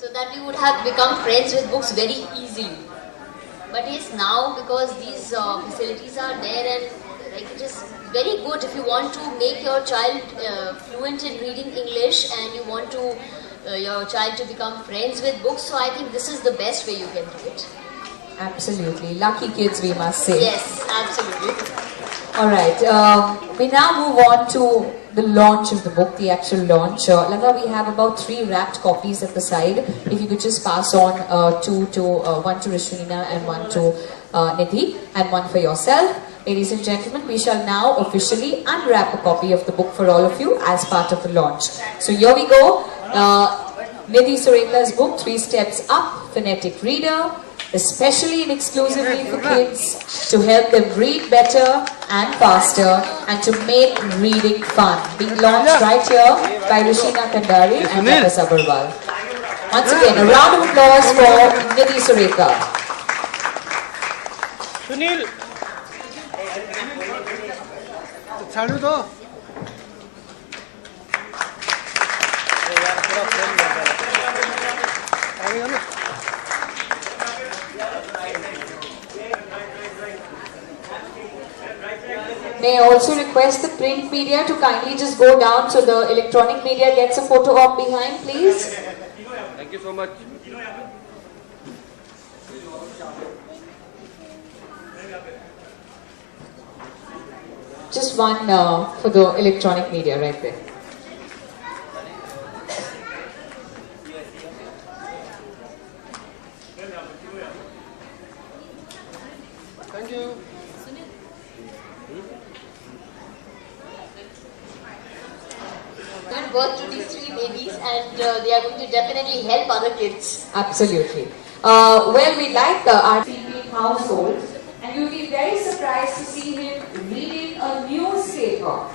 so that we would have become friends with books very easily. But yes, now because these facilities are there, and like it is very good if you want to make your child fluent in reading English and you want to your child to become friends with books. So I think this is the best way you can do it. Absolutely. Lucky kids, we must say. Yes, absolutely. Alright, we now move on to the launch of the book, the actual launch. Lata, we have about 3 wrapped copies at the side. If you could just pass on one to Rishwina and one to Nidhi and one for yourself. Ladies and gentlemen, we shall now officially unwrap a copy of the book for all of you as part of the launch. So here we go. Nidhi Sureka's book, 3 Steps Up, Phonetic Reader, especially and exclusively for kids to help them read better and faster and to make reading fun. Being launched right here by Rishina Kandari and Tapas Agarwal. Once again, a round of applause for Nidhi Sureka. Sunil! Saludo! May I also request the print media to kindly just go down so the electronic media gets a photo op behind, please. Thank you so much. Just one for the electronic media right there. Thank you. Good birth to these 3 babies, and they are going to definitely help other kids. Absolutely. Well, we like our TV household, and you'll be very surprised to see him reading a newspaper.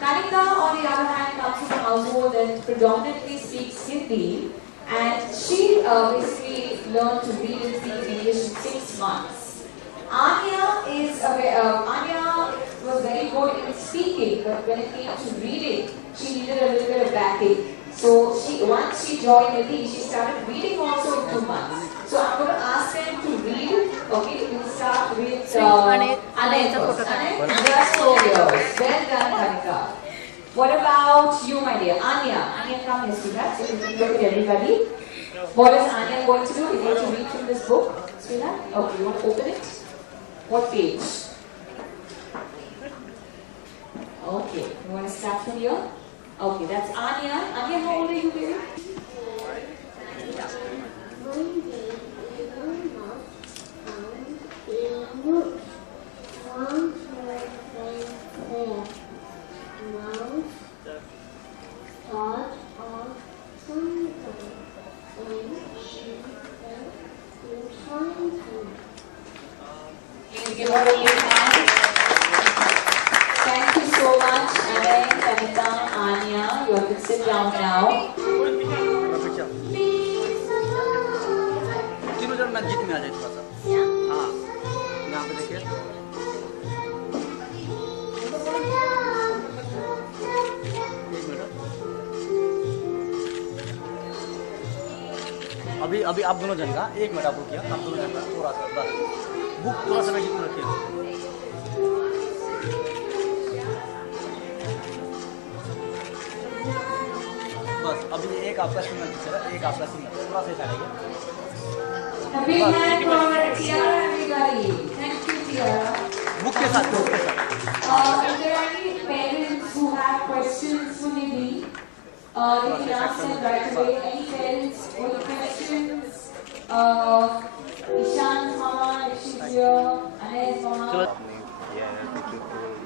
Kanika, on the other hand, comes from a household that predominantly speaks Hindi, and she basically learned to read and speak English in 6 months. Anya was very good in speaking, but when it came to reading, she needed a little bit of backing. So once she joined Nidhi, she started reading also in 2 months. So I'm going to ask them to read. Okay, we'll start with Anay first. Anay, just 4 years. Well done, Kanika. What about you, my dear? Anya. Anya, come here, sweetheart. So you can look at everybody. What is Anya going to do? You're going to read from this book, sweetheart? Okay, you want to open it? What page? Okay, you want to start from here? Okay, that's Anya. Anya, how old are you, baby? Give her a big hand. Thank you so much, Anay, Kanika, Anya. You have to sit down now. तीनों जन नजदीक में आ जाए थोड़ा सा। हाँ, यहाँ पे देखिए। अभी आप दोनों जन का 1 मिनट आप रुकिए, आप दोनों जन का थोड़ा सा बस बुक थोड़ा सा नजदीक में रखिए। बस अभी एक आपका सिग्नल चला, एक आपका सिग्नल थोड़ा सा चलेगा। A big hand for Tiara, everybody. Thank you, Tiara. Book के साथ, बुक के साथ। If there are any parents who have questions for Nidhi, you can ask them right away. Any parents with questions? Ishan, Mama, if she's here, Anay's Mama.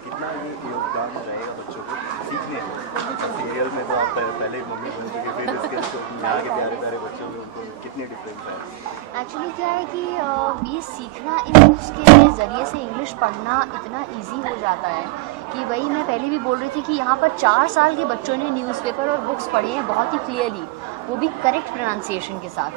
कितना ये योगदान रहेगा बच्चों को सीखने में। सीरियल में तो आप पहले ही मम्मी बन चुके, फिर इसके यहाँ के प्यारे प्यारे बच्चों में उनको कितनी डिफरेंस है। एक्चुअली क्या है कि ये सीखना इन बुक्स के ज़रिए से इंग्लिश पढ़ना इतना इजी हो जाता है कि वही मैं पहले भी बोल रही थी कि यहाँ पर 4 साल के बच्चों ने न्यूज़पेपर और बुक्स पढ़े हैं बहुत ही क्लियरली, वो भी करेक्ट प्रोनाउंसिएशन के साथ।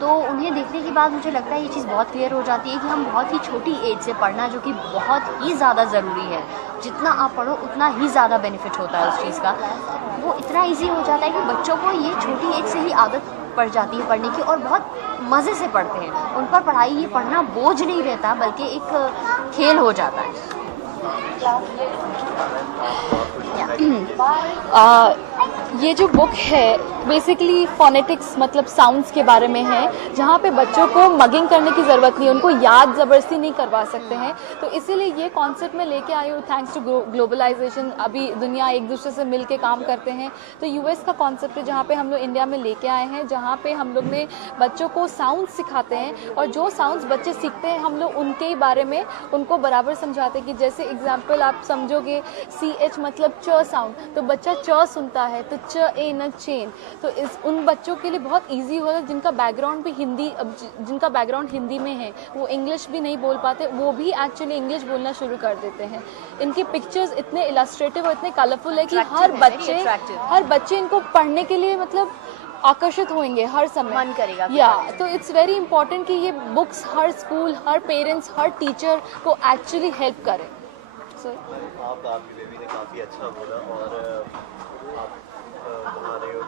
तो उन्हें देखने के बाद मुझे लगता है ये चीज़ बहुत क्लियर हो जाती है कि हम बहुत ही छोटी एज से पढ़ना, जो कि बहुत ही ज़्यादा ज़रूरी है, जितना आप पढ़ो उतना ही ज़्यादा बेनिफिट होता है उस चीज़ का। वो इतना ईजी हो जाता है कि बच्चों को ये छोटी एज से ही आदत पड़ जाती है पढ़ने की, और बहुत मज़े से पढ़ते हैं। उन पर पढ़ाई, ये पढ़ना बोझ नहीं रहता बल्कि एक खेल हो जाता है। ये जो बुक है बेसिकली फोनेटिक्स मतलब साउंड्स के बारे में है, जहाँ पे बच्चों को मगिंग करने की ज़रूरत नहीं है, उनको याद ज़बरदस्ती नहीं करवा सकते हैं। तो इसीलिए ये कॉन्सेप्ट मैं लेके आई हूँ। थैंक्स टू ग्लोबलाइजेशन अभी दुनिया एक दूसरे से मिल के काम करते हैं। तो यूएस का कॉन्सेप्ट है जहाँ पे हम लोग इंडिया में लेके आए हैं, जहाँ पे हम लोग ने बच्चों को साउंड सिखाते हैं, और जो साउंड्स बच्चे सीखते हैं हम लोग उनके बारे में उनको बराबर समझाते हैं। कि जैसे एग्जाम्पल आप समझोगे CH मतलब च साउंड, तो बच्चा च सुनता है तो च ए न चेन। तो इस उन बच्चों के लिए बहुत इजी होगा जिनका बैकग्राउंड भी हिंदी, जिनका बैकग्राउंड हिंदी में है, वो इंग्लिश भी नहीं बोल पाते, वो भी एक्चुअली इंग्लिश बोलना शुरू कर देते हैं। इनकी पिक्चर्स इतने इलास्ट्रेटिव और इतने कलरफुल है कि हर बच्चे इनको पढ़ने के लिए मतलब आकर्षित होंगे हर समय, मन करेगा। या तो इट्स वेरी इंपॉर्टेंट कि ये बुक्स हर स्कूल, हर पेरेंट्स, हर टीचर को एक्चुअली हेल्प करें। आपकी बेबी ने काफ़ी अच्छा बोला, और आप बता रहे हो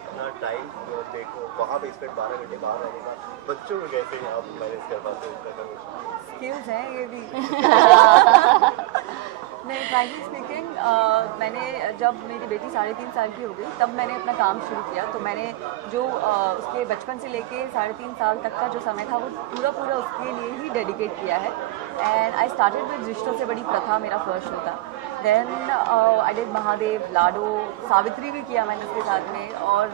इतना टाइम देखो वहाँ पे स्पेंड 12 घंटे बाहर रहने का, बच्चों को कैसे आप मैनेज कर पाते हो? इसका करो स्किल्स हैं ये भी। नहीं, फ्रैंकली स्पीकिंग, मैंने जब मेरी बेटी 3.5 साल की हो गई तब मैंने अपना काम शुरू किया। तो मैंने जो उसके बचपन से लेके 3.5 साल तक का जो समय था वो पूरा उसके लिए ही डेडिकेट किया है। एंड आई स्टार्टेड विद रिश्तों से बड़ी प्रथा, मेरा फर्स्ट शो था। देन आई डिड महादेव, लाडो, सावित्री भी किया मैंने उसके साथ में। और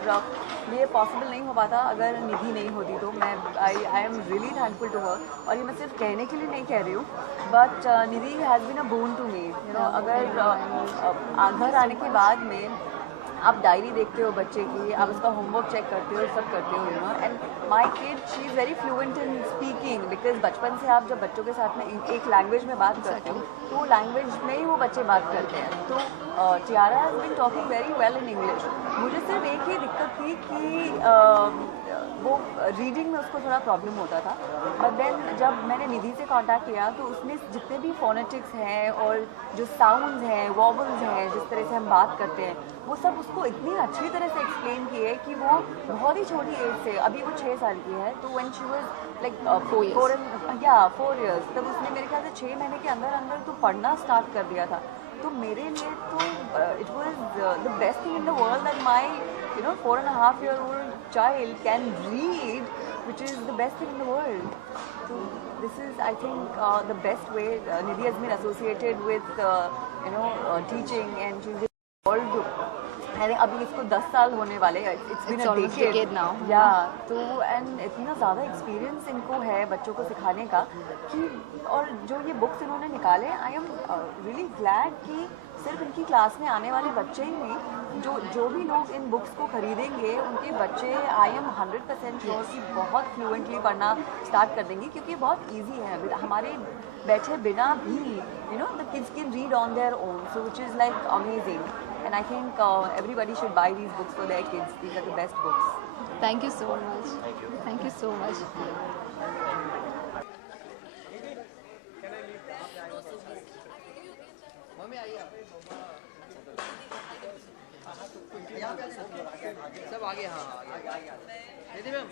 ये पॉसिबल नहीं हो पाता अगर निधि नहीं होती। तो मैं I am really thankful to her. और ये मैं सिर्फ कहने के लिए नहीं कह रही हूँ, but Nidhi has been a boon to me. You know, अगर घर आने के बाद में आप डायरी देखते हो बच्चे की, आप उसका होमवर्क चेक करते हो, सब करते हो, you know. And my kid, she is very fluent in speaking, because बचपन से आप जब बच्चों के साथ में एक लैंग्वेज में बात करते हो तो लैंग्वेज में ही वो बच्चे बात करते हैं। तो Tiara has been talking very well in English. मुझे सिर्फ एक ही दिक्कत थी कि वो रीडिंग में उसको थोड़ा प्रॉब्लम होता था। बट देन जब मैंने निधि से कांटेक्ट किया तो उसने जितने भी फोनेटिक्स हैं और जो साउंड्स हैं, वॉबल्स हैं, जिस तरह से हम बात करते हैं, वो सब उसको इतनी अच्छी तरह से एक्सप्लेन किए कि वो बहुत ही छोटी एज से, अभी वो 6 साल की है, तो व्हेन शी वाज लाइक 4 इयर्स, तब उसने मेरे ख्याल से 6 महीने के अंदर अंदर तो पढ़ना स्टार्ट कर दिया था। तो मेरे लिए तो it was the best thing in the world that my 4.5-year-old child can read, which is the best thing in the world. So this is, I think, the best way. Nidhi has been associated with teaching, and she's involved. I think अभी इसको 10 साल होने वाले, it's been a decade now. Yeah, तो एंड इतना ज़्यादा एक्सपीरियंस इनको है बच्चों को सिखाने का कि, और जो ये बुक्स इन्होंने निकाले, आई एम रियली ग्लैड कि सिर्फ इनकी क्लास में आने वाले बच्चे ही नहीं, जो भी लोग इन बुक्स को खरीदेंगे उनके बच्चे, आई एम 100% श्योर कि बहुत फ्लुएंटली पढ़ना स्टार्ट कर देंगे, क्योंकि ये बहुत ईजी है। हमारे बैठे बिना भी the kids can read on their own, so which is like amazing. And I think everybody should buy these books for their kids. These are the best books. Thank you so much. Thank you so much. सब आगे, हाँ आगे दीदी मैम।